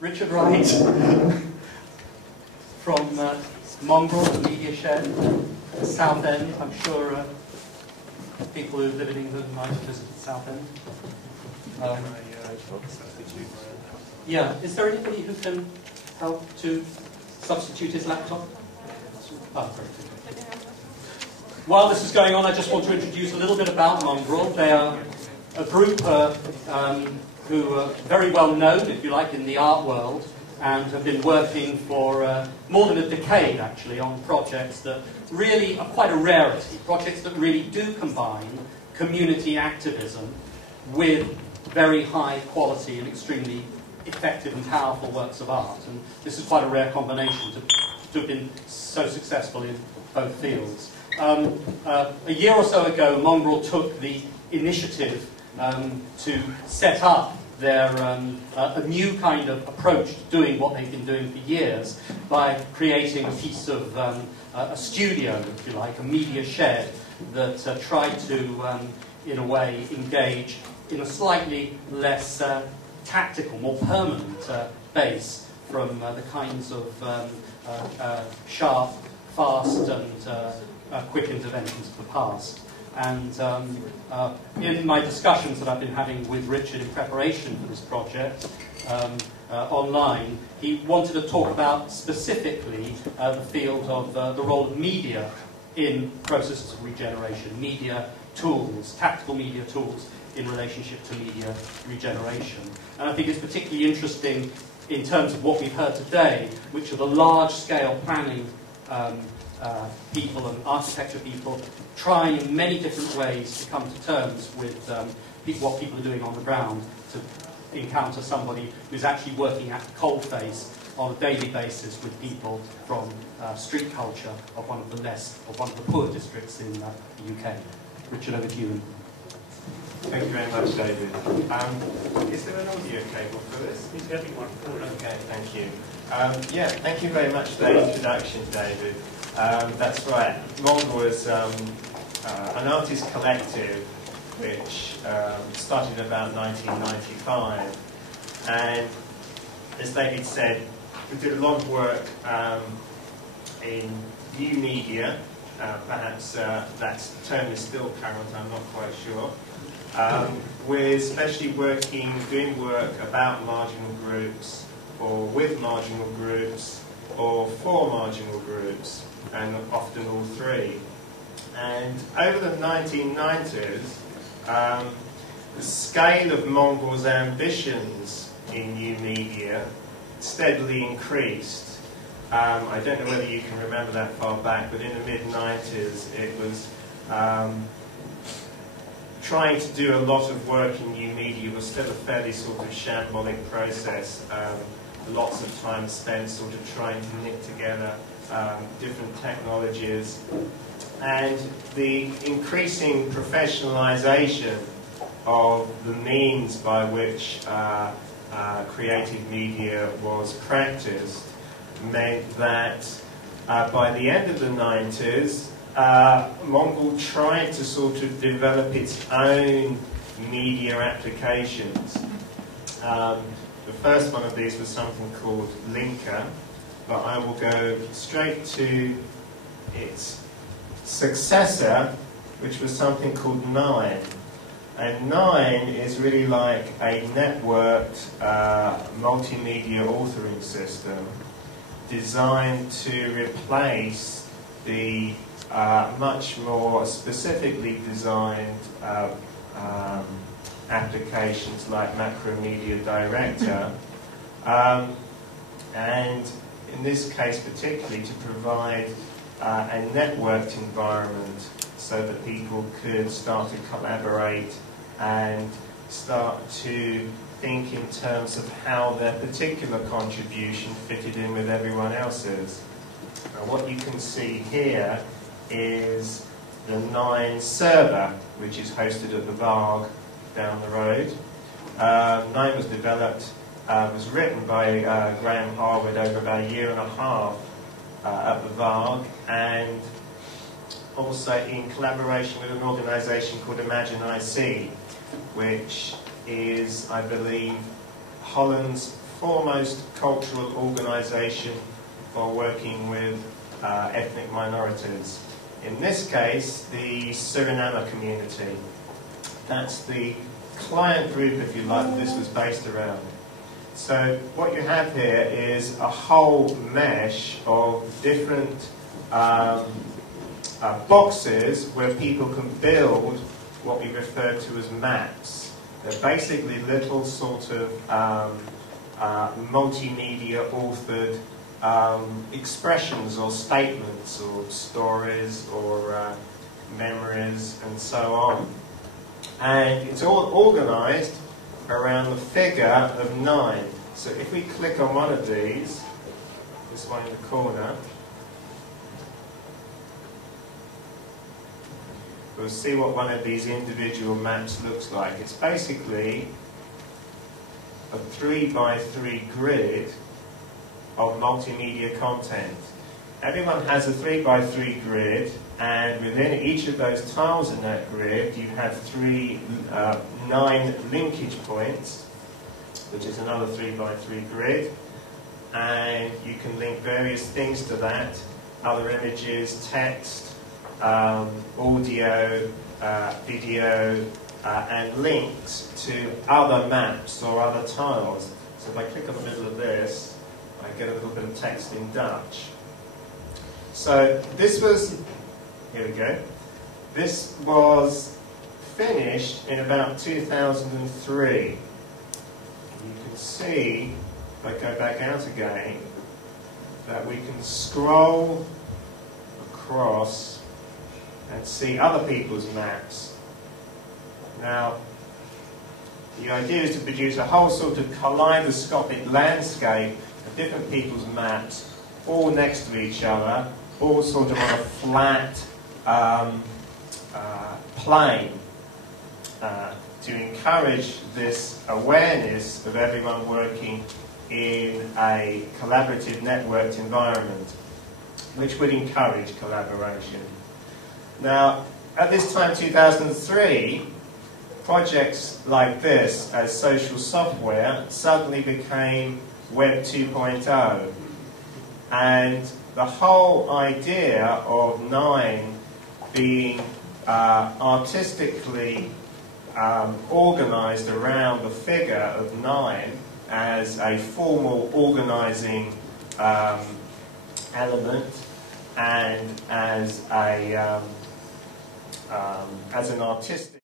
Richard Wright from Mongrel, the media shed, Southend. I'm sure people who live in England might have visited Southend. Yeah, is there anybody who can help to substitute his laptop? Oh, very good. While this is going on, I just want to introduce a little bit about Mongrel. They are a group who are very well known, if you like, in the art world, and have been working for more than a decade, actually, on projects that really are quite a rarity, projects that really do combine community activism with very high quality and extremely effective and powerful works of art. And this is quite a rare combination to have been so successful in both fields. A year or so ago, Mongrel took the initiative to set up their a new kind of approach to doing what they've been doing for years by creating a piece of a studio, if you like, a media shed that tried to, in a way, engage in a slightly less tactical, more permanent base from the kinds of sharp, fast and quick interventions of the past. And in my discussions that I've been having with Richard in preparation for this project online, he wanted to talk about specifically the field of the role of media in processes of regeneration, media tools, tactical media tools in relationship to media regeneration. And I think it's particularly interesting in terms of what we've heard today, which are the large-scale planning people and architecture people trying in many different ways to come to terms with what people are doing on the ground, to encounter somebody who's actually working at the coalface on a daily basis with people from street culture of one of the poor districts in the UK. Richard, over to you. Thank you very much, David. Is there an audio cable for this? Okay, thank you. Yeah, thank you very much for that introduction, David. That's right. Mongrel is an artist collective which started about 1995, and as David said, we did a lot of work in new media. Perhaps that term is still current, I'm not quite sure. We're especially doing work about marginal groups, or with marginal groups, or for marginal groups, and often all three. And over the 1990s, the scale of Mongrel's ambitions in new media steadily increased. I don't know whether you can remember that far back, but in the mid-90s it was trying to do a lot of work in new media was still a fairly sort of shambolic process. Lots of time spent sort of trying to knit together different technologies, and the increasing professionalisation of the means by which creative media was practiced meant that by the end of the 90s, Mongrel tried to sort of develop its own media applications. The first one of these was something called Linker, but I will go straight to its successor, which was something called Nine. And Nine is really like a networked multimedia authoring system designed to replace the much more specifically designed applications like Macromedia Director, and in this case particularly to provide a networked environment so that people could start to collaborate and start to think in terms of how their particular contribution fitted in with everyone else's. Now, what you can see here is the Nine server, which is hosted at the Varg down the road. Nine was developed, was written by Graham Harwood over about a year and a half at the Varg, and also in collaboration with an organisation called Imagine IC, which is, I believe, Holland's foremost cultural organisation for working with ethnic minorities. In this case, the Suriname community. That's the client group, if you like, that this was based around. So what you have here is a whole mesh of different boxes where people can build what we refer to as maps. They're basically little sort of multimedia authored expressions or statements or stories or memories and so on. And it's all organised around the figure of 9. So if we click on one of these, this one in the corner, we'll see what one of these individual maps looks like. It's basically a 3x3 grid of multimedia content. Everyone has a 3x3 grid, and within each of those tiles in that grid you have 9 linkage points, which is another 3x3 grid, and you can link various things to that, other images, text, audio, video, and links to other maps or other tiles. So if I click on the middle of this, I get a little bit of text in Dutch. So this was, here we go, this was finished in about 2003. You can see, if I go back out again, that we can scroll across and see other people's maps. Now, the idea is to produce a whole sort of kaleidoscopic landscape of different people's maps, all next to each other, all sort of on a flat plane, to encourage this awareness of everyone working in a collaborative, networked environment, which would encourage collaboration. Now, at this time, 2003, projects like this as social software suddenly became Web 2.0. And the whole idea of 9 being artistically organised around the figure of 9 as a formal organising element and as an artistic